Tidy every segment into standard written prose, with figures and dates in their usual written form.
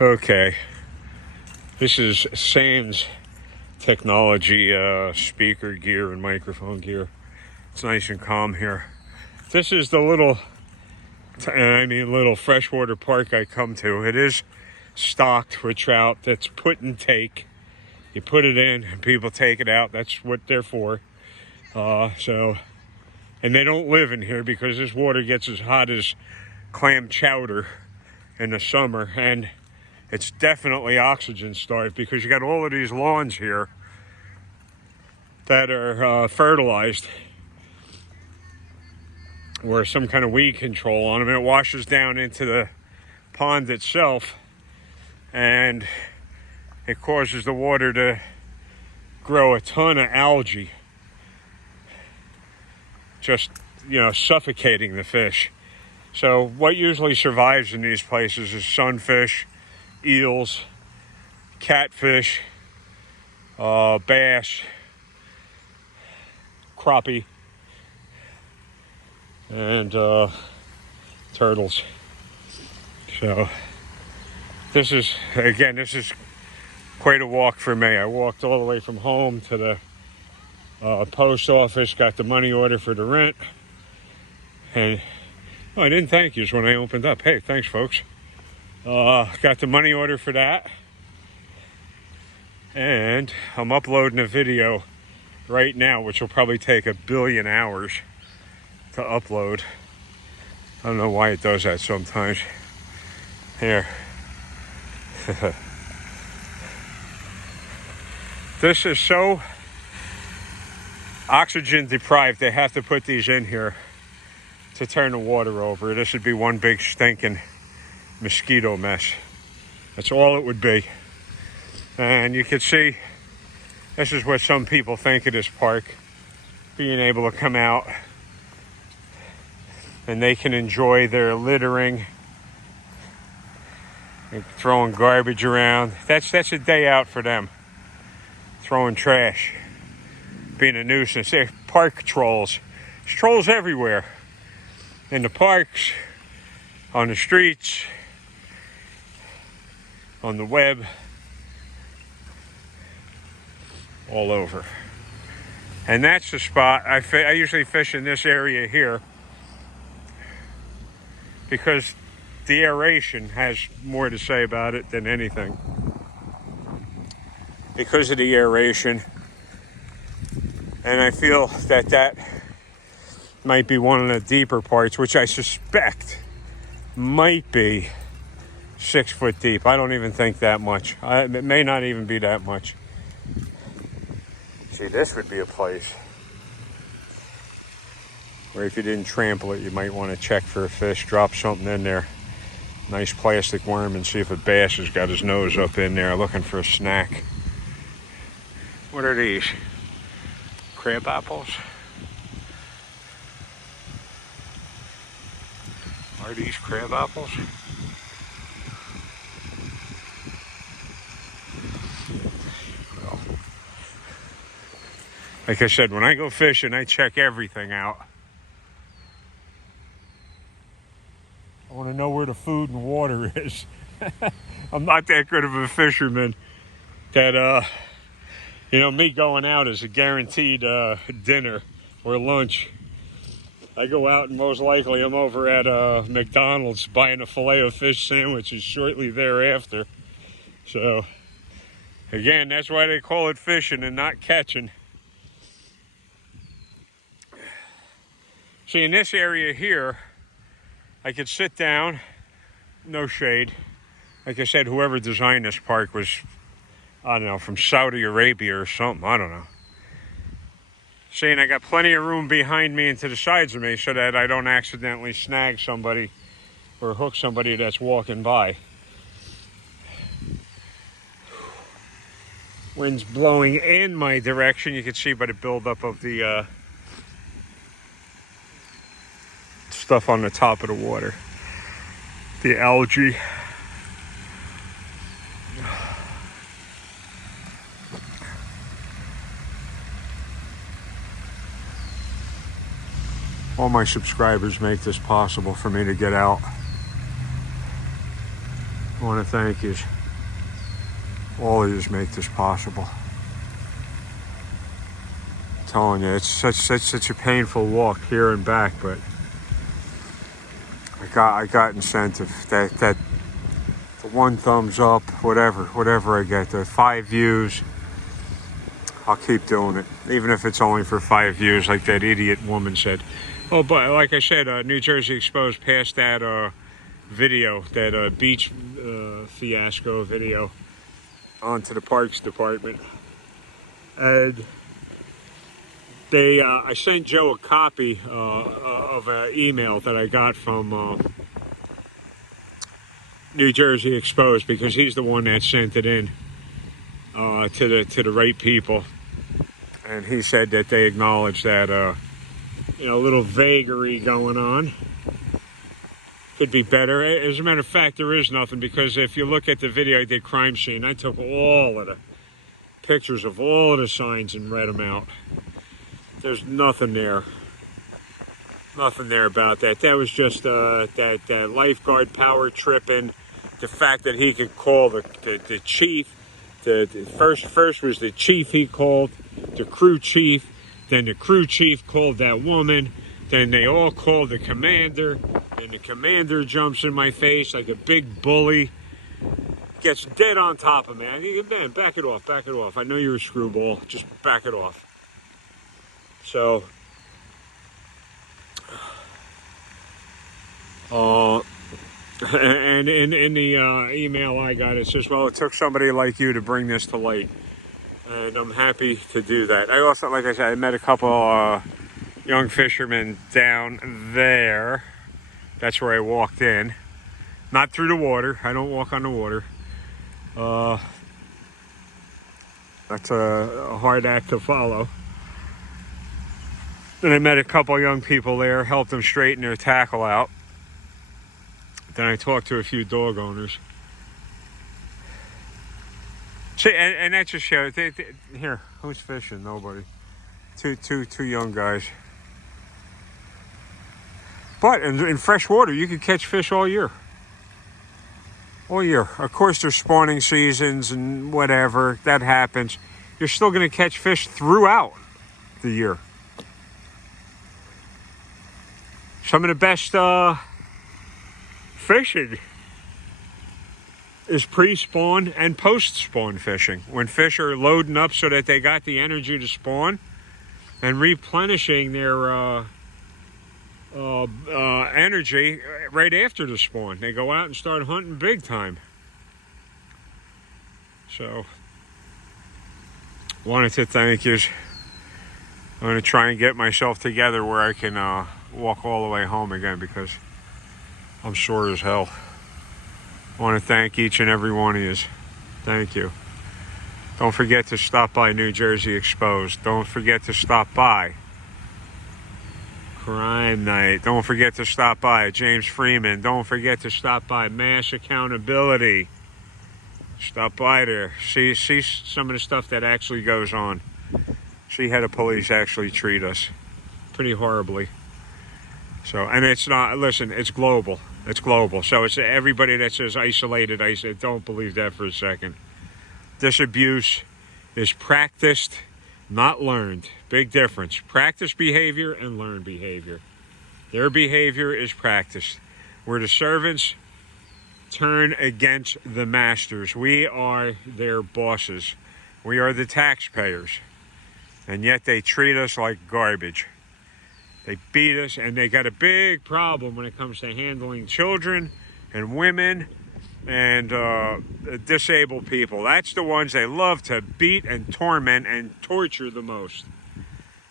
Okay, this is Sans technology, speaker gear and microphone gear. It's nice and calm here. This is the little freshwater park I come to. It is stocked with trout. That's put and take. You put it in and people take it out. That's what they're for. And they don't live in here because this water gets as hot as clam chowder in the summer, and it's definitely oxygen starved because you got all of these lawns here that are fertilized or some kind of weed control on them, and it washes down into the pond itself, and it causes the water to grow a ton of algae, just, suffocating the fish. So what usually survives in these places is sunfish, eels, catfish, bass, crappie, and turtles. So this is quite a walk for me. I walked all the way from home to the post office, got the money order for the rent, and I didn't thank you when I opened up. Hey, thanks, folks. Got the money order for that, and I'm uploading a video right now, which will probably take 1 billion hours to upload. I don't know why it does that sometimes. Here. This is so oxygen deprived, they have to put these in here to turn the water over. This would be one big stinking mosquito mess. That's all it would be. And you can see, this is what some people think of this park, being able to come out and they can enjoy their littering and throwing garbage around. That's a day out for them. Throwing trash, being a nuisance. They're park trolls. There's trolls everywhere. In the parks, on the streets, on the web, all over. And that's the spot. I usually fish in this area here because the aeration has more to say about it than anything. Because of the aeration, and I feel that might be one of the deeper parts, which I suspect might be 6 foot deep. I don't even think that much. It may not even be that much. See, this would be a place where if you didn't trample it, you might want to check for a fish, drop something in there, nice plastic worm, and see if a bass has got his nose up in there looking for a snack. What are these? Crab apples? Are these crab apples? Well, like I said, when I go fishing, I check everything out. I want to know where the food and water is. I'm not that good of a fisherman that, me going out is a guaranteed dinner or lunch. I go out and most likely I'm over at McDonald's buying a filet of fish sandwiches shortly thereafter. So, again, that's why they call it fishing and not catching. See, in this area here, I could sit down, no shade. Like I said, whoever designed this park was, I don't know, from Saudi Arabia or something, I don't know. Saying I got plenty of room behind me and to the sides of me so that I don't accidentally snag somebody or hook somebody that's walking by. Wind's blowing in my direction. You can see by the buildup of the stuff on the top of the water. The algae. All my subscribers make this possible for me to get out. want to thank you. All of you make this possible. I'm telling you, it's such a painful walk here and back, but I got incentive. That the one thumbs up, whatever I get, the 5 views, I'll keep doing it, even if it's only for 5 views, like that idiot woman said. Oh, but like I said, New Jersey Exposed passed that video, that beach fiasco video, onto the Parks Department, and I sent Joe a copy of an email that I got from New Jersey Exposed, because he's the one that sent it in to the right people, and he said that they acknowledged that a little vagary going on. Could be better. As a matter of fact, there is nothing, because if you look at the video I did crime scene, I took all of the pictures of all of the signs and read them out. There's nothing there. Nothing there about that. That was just that lifeguard power tripping. The fact that he could call the chief. The first was the chief he called, the crew chief. Then the crew chief called that woman. Then they all called the commander. And the commander jumps in my face like a big bully. Gets dead on top of me. Man, back it off, back it off. I know you're a screwball. Just back it off. So, and in the email I got, it says, well, it took somebody like you to bring this to light. And I'm happy to do that. I also, like I said, I met a couple young fishermen down there. That's where I walked in. Not through the water. I don't walk on the water. That's a hard act to follow. Then I met a couple young people there, helped them straighten their tackle out. Then I talked to a few dog owners. See, and that just shows. Here, who's fishing? Nobody. Two young guys. But in fresh water, you can catch fish all year. All year. Of course, there's spawning seasons and whatever. That happens. You're still going to catch fish throughout the year. Some of the best fishing is pre-spawn and post-spawn fishing. When fish are loading up so that they got the energy to spawn, and replenishing their energy right after the spawn. They go out and start hunting big time. So, wanted to thank you. I'm going to try and get myself together where I can walk all the way home again, because I'm sore as hell. I want to thank each and every one of you. Thank you. Don't forget to stop by New Jersey Exposed. Don't forget to stop by Crime Night. Don't forget to stop by James Freeman. Don't forget to stop by Mass Accountability. Stop by there. See some of the stuff that actually goes on. See how the police actually treat us. Pretty horribly. So, and it's not, listen, it's global. It's global. So it's everybody that says isolated, don't believe that for a second. This abuse is practiced, not learned. Big difference. Practice behavior and learn behavior. Their behavior is practiced. We're the servants turn against the masters. We are their bosses. We are the taxpayers. And yet they treat us like garbage. They beat us, and they got a big problem when it comes to handling children and women and disabled people. That's the ones they love to beat and torment and torture the most.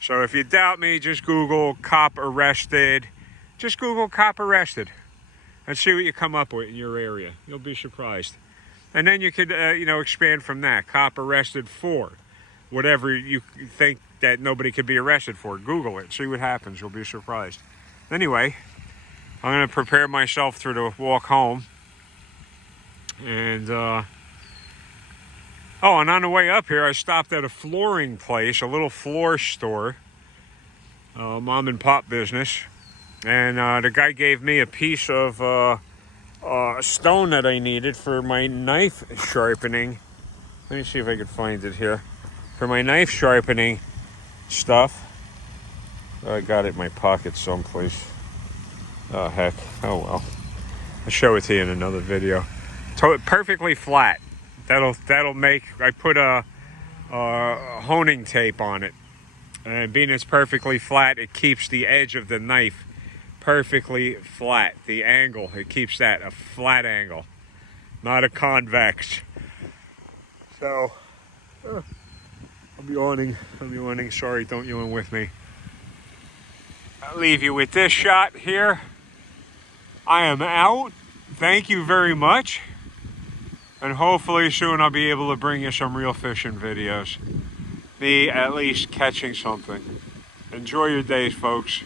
So if you doubt me, just Google cop arrested. Just Google cop arrested and see what you come up with in your area. You'll be surprised. And then you could, expand from that. Cop arrested for whatever you think that nobody could be arrested for. Google it. See what happens. You'll be surprised. Anyway, I'm going to prepare myself through the walk home. And, and on the way up here, I stopped at a flooring place, a little floor store, mom and pop business. And the guy gave me a piece of stone that I needed for my knife sharpening. Let me see if I can find it here. For my knife sharpening stuff. I got it in my pocket someplace. Oh, heck. Oh, well. I'll show it to you in another video. Perfectly flat. That'll make... I put a honing tape on it. And being it's perfectly flat, it keeps the edge of the knife perfectly flat. The angle, it keeps that a flat angle, not a convex. So, I'll be yawning. Sorry, don't yawn with me. I'll leave you with this shot here. I am out. Thank you very much. And hopefully soon I'll be able to bring you some real fishing videos. Me at least catching something. Enjoy your days, folks.